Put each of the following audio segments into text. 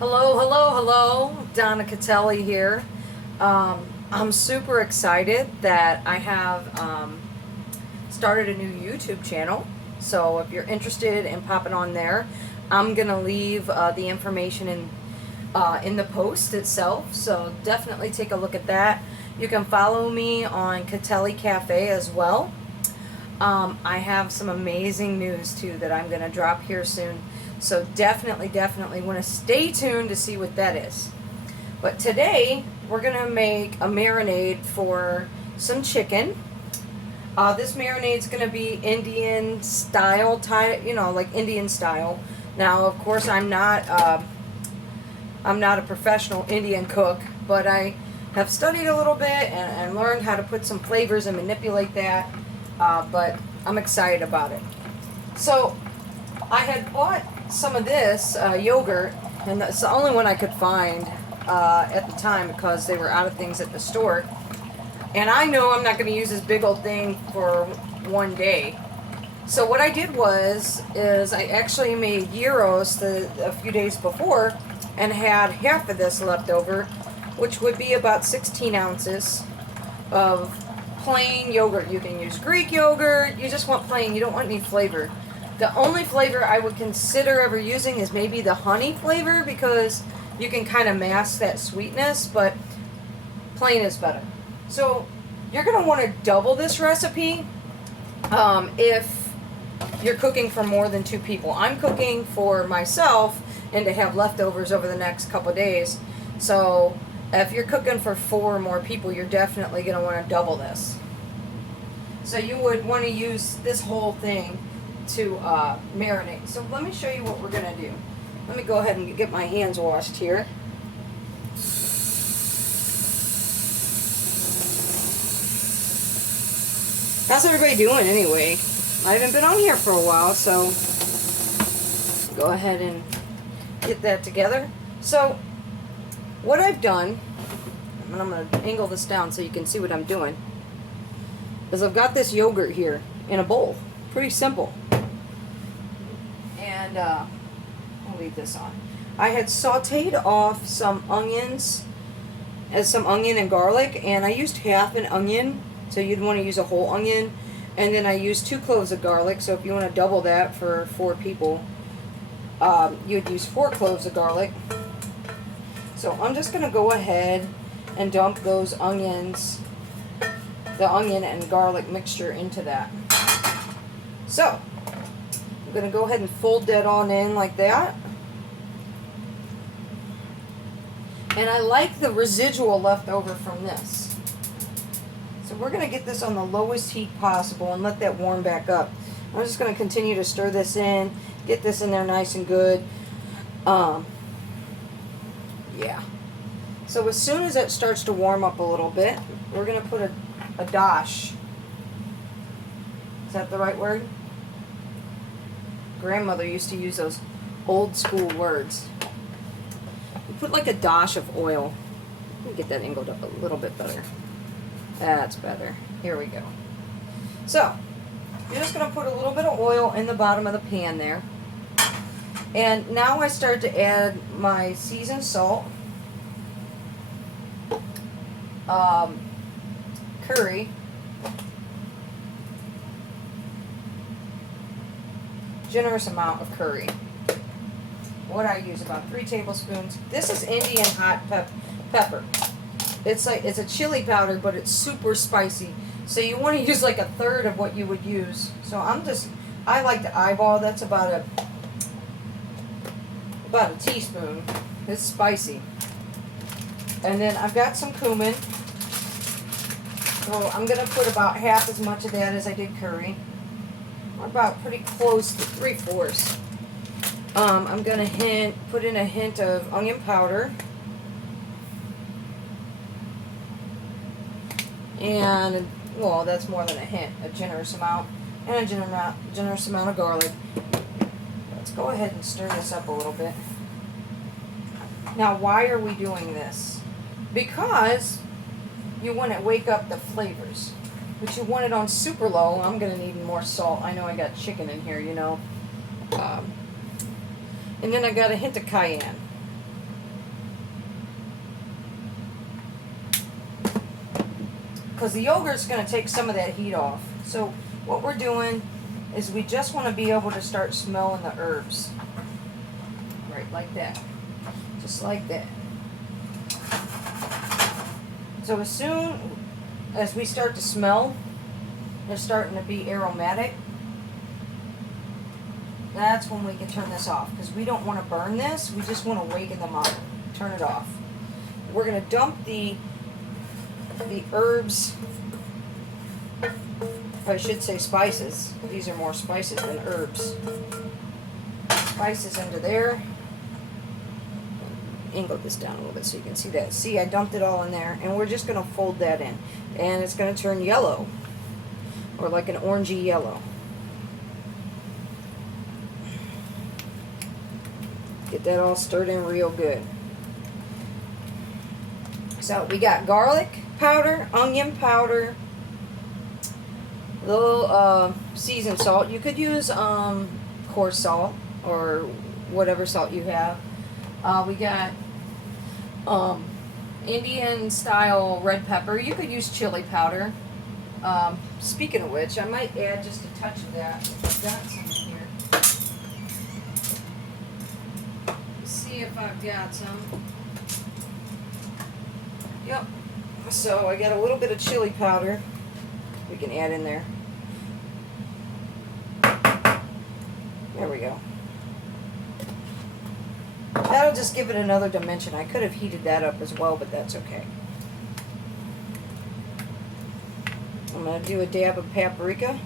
Hello, hello, hello. Donna Cutelli here. I'm super excited that I have started a new YouTube channel. So if you're interested in popping on there, I'm gonna leave the information in the post itself. So definitely take a look at that. You can follow me on Cutelli Cafe as well. I have some amazing news too that I'm gonna drop here soon. So definitely want to stay tuned to see what that is. But today we're gonna make a marinade for some chicken. This marinade's gonna be Indian style, like Indian style. Now, of course, I'm not a professional Indian cook, but I have studied a little bit and learned how to put some flavors and manipulate that. But I'm excited about it. So I had bought some of this yogurt, and that's the only one I could find at the time because they were out of things at the store. And I know I'm not going to use this big old thing for one day. So what I did is I actually made gyros a few days before and had half of this left over, which would be about 16 ounces of plain yogurt. You can use Greek yogurt. You just want plain. You don't want any flavor. The only flavor I would consider ever using is maybe the honey flavor because you can kind of mask that sweetness, but plain is better. So you're going to want to double this recipe if you're cooking for more than 2 people. I'm cooking for myself and to have leftovers over the next couple of days. So if you're cooking for 4 or more people, you're definitely going to want to double this. So you would want to use this whole thing to marinate. So let me show you what we're going to do. Let me go ahead and get my hands washed here. How's everybody doing anyway? I haven't been on here for a while, so go ahead and get that together. So what I've done, and I'm going to angle this down so you can see what I'm doing, is I've got this yogurt here in a bowl. Pretty simple. And I'll leave this on. I had sauteed off some onion and garlic, and I used half an onion, so you'd want to use a whole onion. And then I used 2 cloves of garlic, so if you want to double that for 4 people, you would use 4 cloves of garlic. So I'm just going to go ahead and dump those onions, the onion and garlic mixture into that. So I'm going to go ahead and fold that on in like that. And I like the residual left over from this. So we're going to get this on the lowest heat possible and let that warm back up. I'm just going to continue to stir this in, get this in there nice and good. Yeah. So as soon as it starts to warm up a little bit, we're going to put a dash. Is that the right word? Grandmother used to use those old school words. You put like a dash of oil. Let me get that angled up a little bit better. That's better. Here we go. So, you're just going to put a little bit of oil in the bottom of the pan there. And now I start to add my seasoned salt, curry, generous amount of curry. What I use, about 3 tablespoons. This is Indian hot pepper. It's a chili powder, but it's super spicy. So you want to use like 1/3 of what you would use. So I like to eyeball. That's about a teaspoon. It's spicy. And then I've got some cumin. So I'm going to put about half as much of that as I did curry. About pretty close to 3/4. I'm going to put in a hint of onion powder. And, well, that's more than a hint, a generous amount. And a generous amount of garlic. Let's go ahead and stir this up a little bit. Now, why are we doing this? Because you want to wake up the flavors. But you want it on super low. I'm going to need more salt. I know I got chicken in here, you know. And then I got a hint of cayenne. because the yogurt's going to take some of that heat off. So what we're doing is we just want to be able to start smelling the herbs. Right, like that. Just like that. So as soon as we start to smell, they're starting to be aromatic, that's when we can turn this off, because we don't want to burn this. We just want to waken them up. Turn it off. We're going to dump the herbs, I should say spices. These are more spices than herbs. Spices into there. Angle this down a little bit so you can see that. See, I dumped it all in there, and we're just going to fold that in. And it's going to turn yellow, or like an orangey yellow. Get that all stirred in real good. So we got garlic powder, onion powder, little seasoned salt. You could use coarse salt or whatever salt you have. We got Indian style red pepper. You could use chili powder. Speaking of which, I might add just a touch of that. I've got some in here. Let's see if I've got some. Yep. So I got a little bit of chili powder we can add in there. There we go. That'll just give it another dimension. I could have heated that up as well, but that's okay. I'm going to do a dab of paprika,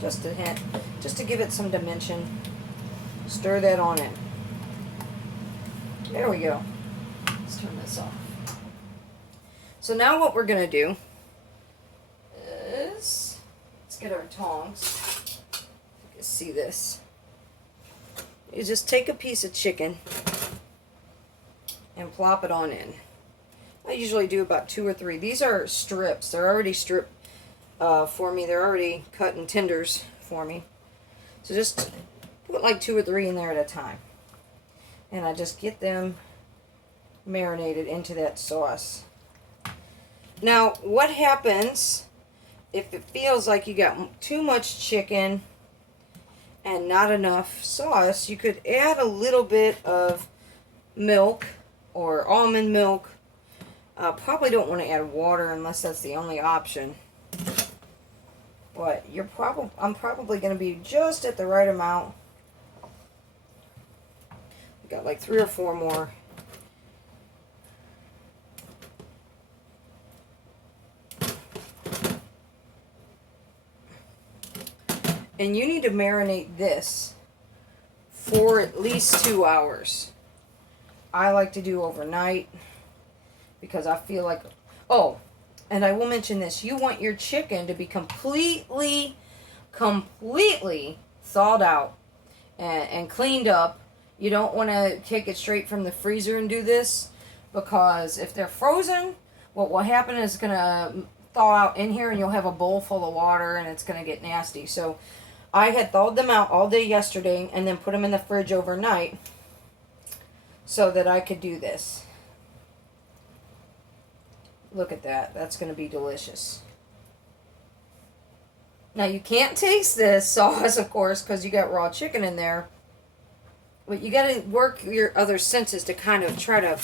just a hint, just to give it some dimension. Stir that on in. There we go. Let's turn this off. So now what we're going to do is, let's get our tongs. You can see this. You just take a piece of chicken and plop it on in. I usually do about 2 or 3. These are strips. They're already stripped for me. They're already cut in tenders for me. So just put like 2 or 3 in there at a time. And I just get them marinated into that sauce. Now, what happens if it feels like you got too much chicken and not enough sauce? You could add a little bit of milk or almond milk. Probably don't want to add water unless that's the only option. But I'm probably going to be just at the right amount. Got like 3 or 4 more. And you need to marinate this for at least 2 hours. I like to do overnight because I feel like, oh, and I will mention this, you want your chicken to be completely thawed out and cleaned up. You don't want to take it straight from the freezer and do this, because if they're frozen, what will happen is it's going to thaw out in here and you'll have a bowl full of water and it's going to get nasty. So I had thawed them out all day yesterday and then put them in the fridge overnight so that I could do this. Look at that. That's going to be delicious. Now you can't taste this sauce, of course, because you got raw chicken in there. But you got to work your other senses to kind of try to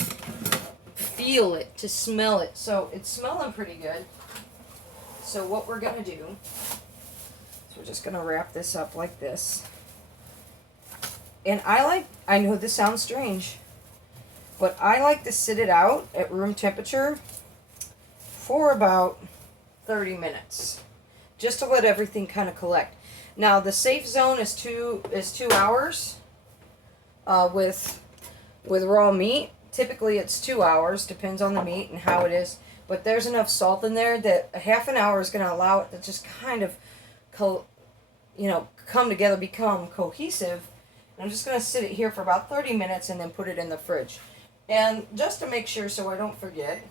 feel it, to smell it. So it's smelling pretty good. So what we're going to do, so we're just going to wrap this up like this. And I know this sounds strange, but I like to sit it out at room temperature for about 30 minutes, just to let everything kind of collect. Now the safe zone is 2 hours. With raw meat, typically it's 2 hours, depends on the meat and how it is. But there's enough salt in there that a half an hour is going to allow it to just kind of, come together, become cohesive. And I'm just going to sit it here for about 30 minutes and then put it in the fridge. And just to make sure so I don't forget,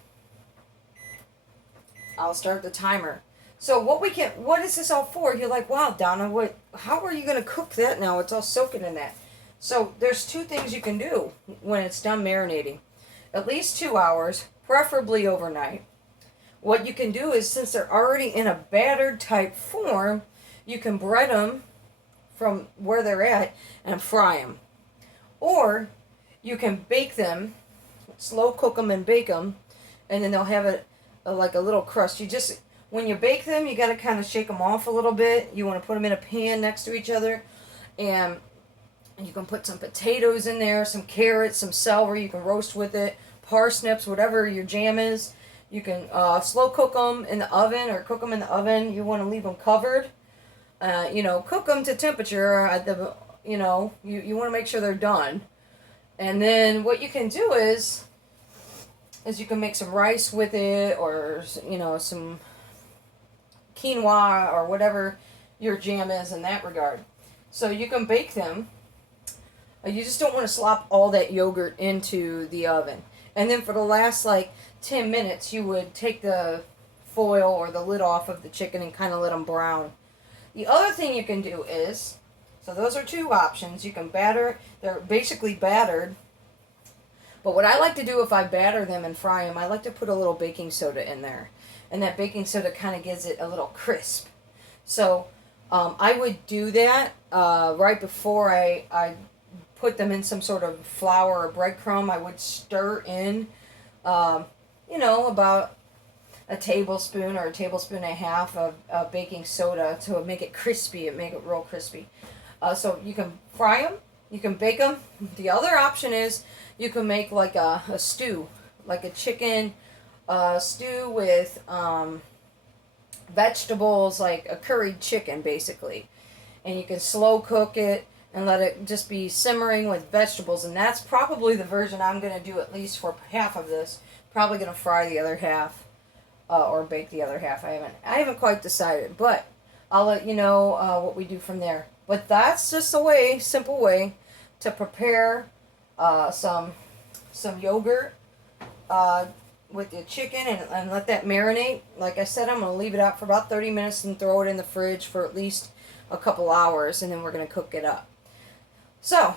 I'll start the timer. So what is this all for? You're like, wow, Donna, how are you going to cook that now? It's all soaking in that. So there's 2 things you can do when it's done marinating. At least 2 hours, preferably overnight. what you can do is, since they're already in a battered type form, you can bread them from where they're at and fry them. Or you can bake them, slow cook them and bake them, and then they'll have like a little crust. You just, when you bake them, you got to kind of shake them off a little bit. You want to put them in a pan next to each other, and you can put some potatoes in there, some carrots, some celery. You can roast with it, parsnips, whatever your jam is. You can slow cook them in the oven or cook them in the oven. You want to leave them covered. Cook them to temperature at the, you want to make sure they're done. And then what you can do is you can make some rice with it, or, some quinoa or whatever your jam is in that regard. So you can bake them. You just don't want to slop all that yogurt into the oven. And then for the last 10 minutes, you would take the foil or the lid off of the chicken and kind of let them brown. The other thing you can do is, so those are two options. You can batter, they're basically battered. But what I like to do if I batter them and fry them, I like to put a little baking soda in there. And that baking soda kind of gives it a little crisp. So I would do that right before I put them in some sort of flour or breadcrumb. I would stir in, about a tablespoon or a tablespoon and a half of baking soda to make it crispy and make it real crispy. So you can fry them, you can bake them. The other option is you can make like a stew, like a chicken stew with vegetables, like a curried chicken basically. And you can slow cook it and let it just be simmering with vegetables. And that's probably the version I'm going to do, at least for half of this. Probably going to fry the other half. Or bake the other half. I haven't quite decided, but I'll let you know what we do from there. But that's just a simple way to prepare some yogurt with the chicken and let that marinate. Like I said, I'm going to leave it out for about 30 minutes and throw it in the fridge for at least a couple hours, and then we're going to cook it up. So,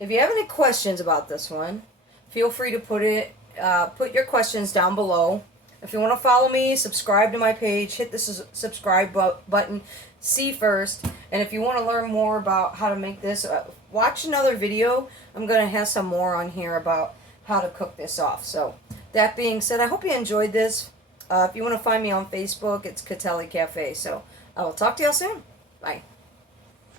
if you have any questions about this one, feel free to put your questions down below. If you want to follow me, subscribe to my page, hit the subscribe button, see first. And if you want to learn more about how to make this, watch another video. I'm going to have some more on here about how to cook this off. So, that being said, I hope you enjoyed this. If you want to find me on Facebook, it's Cutelli Cafe. So, I will talk to y'all soon. Bye.